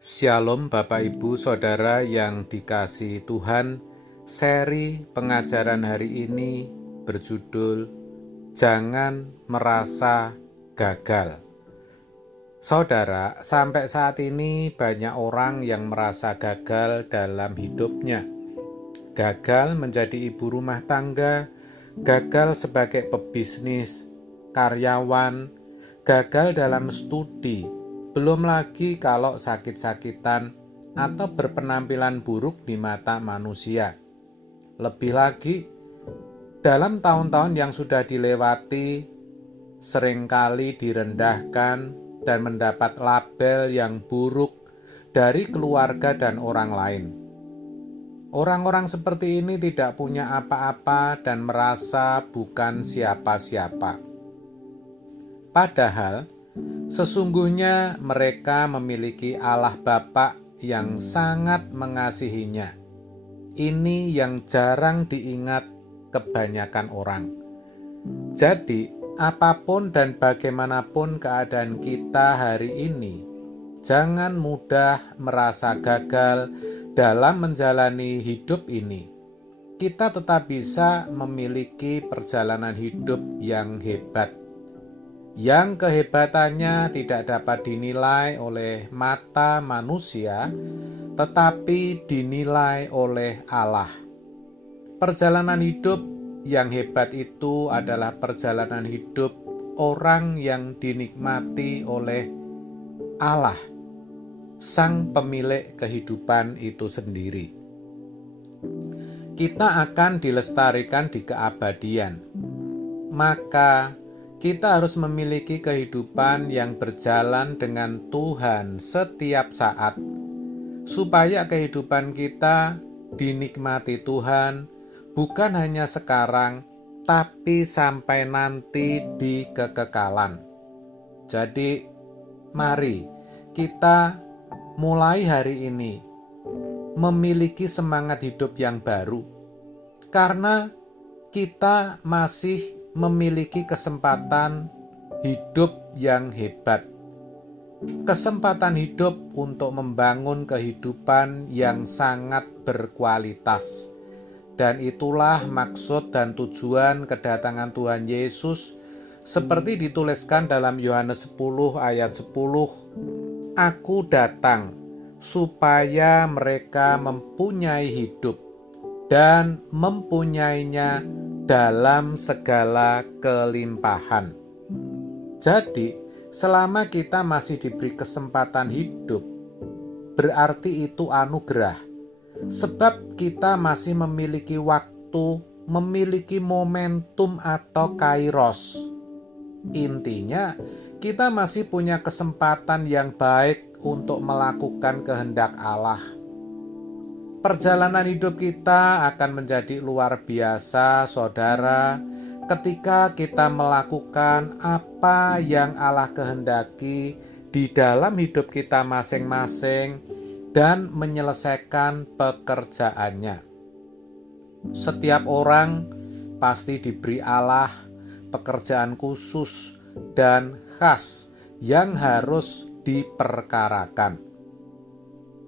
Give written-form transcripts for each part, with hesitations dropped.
Shalom Bapak Ibu Saudara yang dikasihi Tuhan. Seri pengajaran hari ini berjudul Jangan Merasa Gagal. Saudara, sampai saat ini banyak orang yang merasa gagal dalam hidupnya. Gagal menjadi ibu rumah tangga, gagal sebagai pebisnis, karyawan, gagal dalam studi, belum lagi kalau sakit-sakitan atau berpenampilan buruk di mata manusia. Lebih lagi, dalam tahun-tahun yang sudah dilewati, seringkali direndahkan dan mendapat label yang buruk dari keluarga dan orang lain. Orang-orang seperti ini tidak punya apa-apa dan merasa bukan siapa-siapa. Padahal, sesungguhnya mereka memiliki Allah Bapa yang sangat mengasihinya. Ini yang jarang diingat kebanyakan orang. Jadi, apapun dan bagaimanapun keadaan kita hari ini, jangan mudah merasa gagal dalam menjalani hidup ini. Kita tetap bisa memiliki perjalanan hidup yang hebat, yang kehebatannya tidak dapat dinilai oleh mata manusia, tetapi dinilai oleh Allah. Perjalanan hidup yang hebat itu adalah perjalanan hidup orang yang dinikmati oleh Allah, Sang Pemilik kehidupan itu sendiri. Kita akan dilestarikan di keabadian, maka kita harus memiliki kehidupan yang berjalan dengan Tuhan setiap saat, supaya kehidupan kita dinikmati Tuhan bukan hanya sekarang, tapi sampai nanti di kekekalan. Jadi, mari kita mulai hari ini memiliki semangat hidup yang baru, karena kita masih memiliki kesempatan hidup yang hebat. Kesempatan hidup untuk membangun kehidupan yang sangat berkualitas. Dan itulah maksud dan tujuan kedatangan Tuhan Yesus, seperti dituliskan dalam Yohanes 10 ayat 10. Aku datang supaya mereka mempunyai hidup dan mempunyainya dalam segala kelimpahan. Jadi, selama kita masih diberi kesempatan hidup, berarti itu anugerah. Sebab kita masih memiliki waktu, memiliki momentum atau kairos. Intinya, kita masih punya kesempatan yang baik untuk melakukan kehendak Allah. Perjalanan hidup kita akan menjadi luar biasa, saudara, ketika kita melakukan apa yang Allah kehendaki di dalam hidup kita masing-masing dan menyelesaikan pekerjaannya. Setiap orang pasti diberi Allah pekerjaan khusus dan khas yang harus diperkarakan.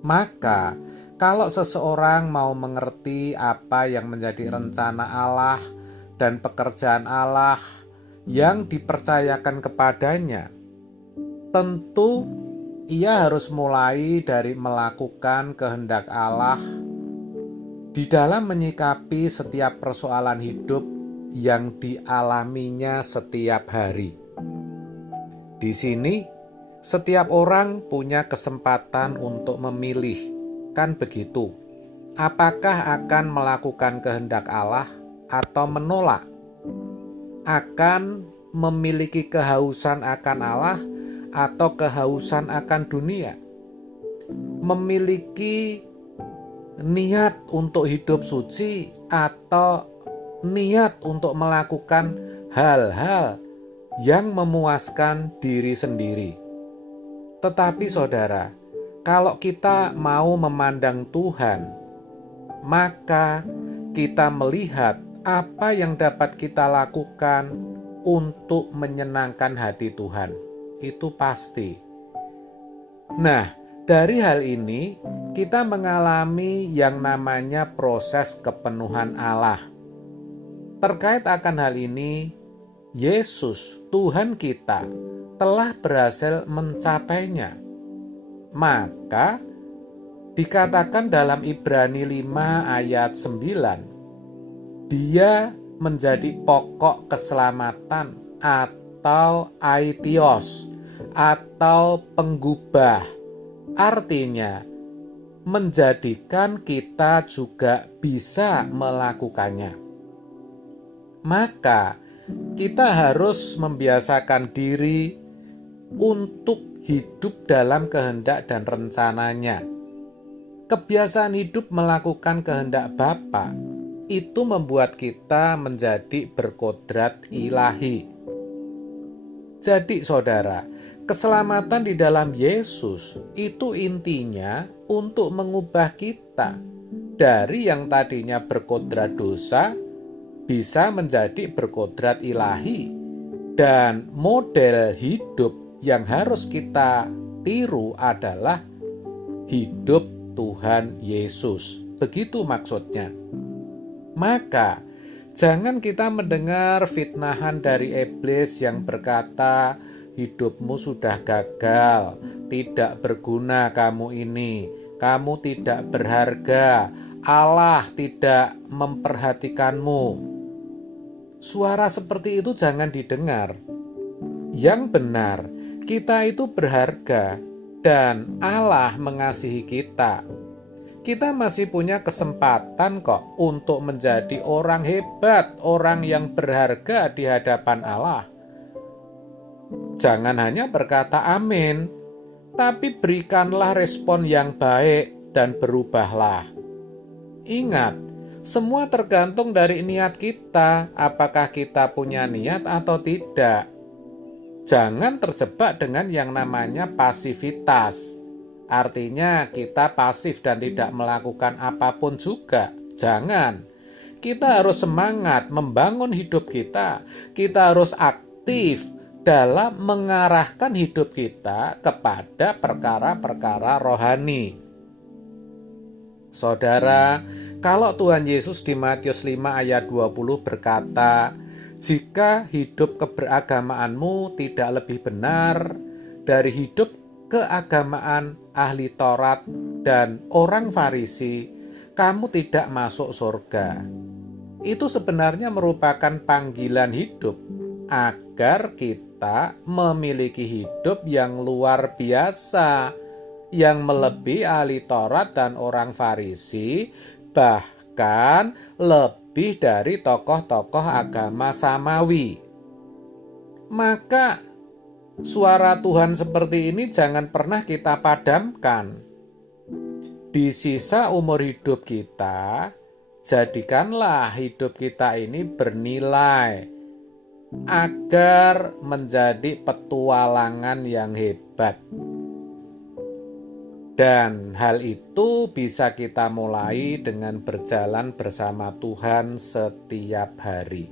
Maka, kalau seseorang mau mengerti apa yang menjadi rencana Allah dan pekerjaan Allah yang dipercayakan kepadanya, tentu ia harus mulai dari melakukan kehendak Allah di dalam menyikapi setiap persoalan hidup yang dialaminya setiap hari. Di sini, setiap orang punya kesempatan untuk memilih. Kan begitu? Apakah akan melakukan kehendak Allah atau menolak? Akan memiliki kehausan akan Allah atau kehausan akan dunia? Memiliki niat untuk hidup suci atau niat untuk melakukan hal-hal yang memuaskan diri sendiri? Tetapi saudara, kalau kita mau memandang Tuhan, maka kita melihat apa yang dapat kita lakukan untuk menyenangkan hati Tuhan. Itu pasti. Nah, Dari hal ini, kita mengalami yang namanya proses kepenuhan Allah. Terkait akan hal ini, Yesus, Tuhan kita, telah berhasil mencapainya. Maka, dikatakan dalam Ibrani 5 ayat 9, Dia menjadi pokok keselamatan atau aitios atau penggubah. Artinya, menjadikan kita juga bisa melakukannya. Maka, kita harus membiasakan diri untuk hidup dalam kehendak dan rencananya. Kebiasaan hidup melakukan kehendak Bapa itu membuat kita menjadi berkodrat ilahi. Jadi saudara, keselamatan di dalam Yesus itu intinya untuk mengubah kita dari yang tadinya berkodrat dosa bisa menjadi berkodrat ilahi, dan model hidup yang harus kita tiru adalah hidup Tuhan Yesus. Begitu maksudnya. Maka jangan kita mendengar fitnahan dari iblis yang berkata, hidupmu sudah gagal, tidak berguna kamu ini, kamu tidak berharga, Allah tidak memperhatikanmu. Suara seperti itu jangan didengar. Yang benar, kita itu berharga dan Allah mengasihi kita. Kita masih punya kesempatan kok untuk menjadi orang hebat, orang yang berharga di hadapan Allah. Jangan hanya berkata amin, tapi berikanlah respon yang baik dan berubahlah. Ingat, semua tergantung dari niat kita, apakah kita punya niat atau tidak. Jangan terjebak dengan yang namanya pasivitas. Artinya kita pasif dan tidak melakukan apapun juga. Jangan. Kita harus semangat membangun hidup kita. Kita harus aktif dalam mengarahkan hidup kita kepada perkara-perkara rohani. Saudara, kalau Tuhan Yesus di Matius 5 ayat 20 berkata, jika hidup keberagamaanmu tidak lebih benar dari hidup keagamaan ahli Taurat dan orang Farisi, kamu tidak masuk surga. Itu sebenarnya merupakan panggilan hidup agar kita memiliki hidup yang luar biasa, yang melebihi ahli Taurat dan orang Farisi, bahkan lebih dari tokoh-tokoh agama samawi. Maka suara Tuhan seperti ini jangan pernah kita padamkan. Di sisa umur hidup kita, jadikanlah hidup kita ini bernilai agar menjadi petualangan yang hebat. Dan hal itu bisa kita mulai dengan berjalan bersama Tuhan setiap hari.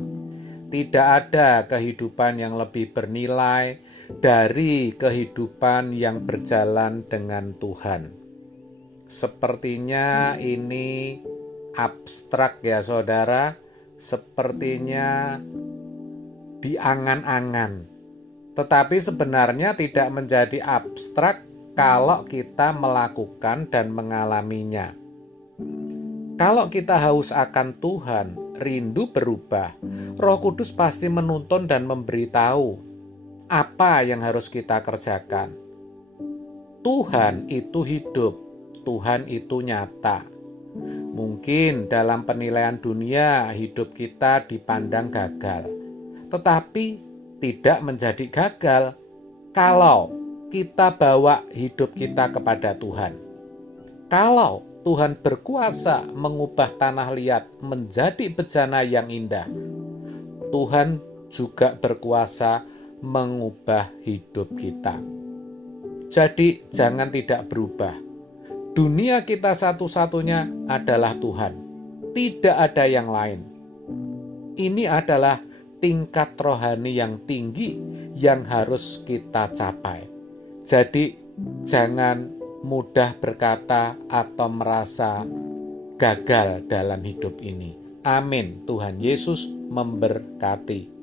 Tidak ada kehidupan yang lebih bernilai dari kehidupan yang berjalan dengan Tuhan. Sepertinya ini abstrak ya saudara, sepertinya diangan-angan. Tetapi sebenarnya tidak menjadi abstrak kalau kita melakukan dan mengalaminya. Kalau kita haus akan Tuhan, rindu berubah, Roh Kudus pasti menuntun dan memberitahu apa yang harus kita kerjakan. Tuhan itu hidup, Tuhan itu nyata. Mungkin dalam penilaian dunia hidup kita dipandang gagal, tetapi tidak menjadi gagal kalau kita bawa hidup kita kepada Tuhan. Kalau Tuhan berkuasa mengubah tanah liat menjadi bejana yang indah, Tuhan juga berkuasa mengubah hidup kita. Jadi jangan tidak berubah. Dunia kita satu-satunya adalah Tuhan. Tidak ada yang lain. Ini adalah tingkat rohani yang tinggi yang harus kita capai. Jadi jangan mudah berkata atau merasa gagal dalam hidup ini. Amin. Tuhan Yesus memberkati.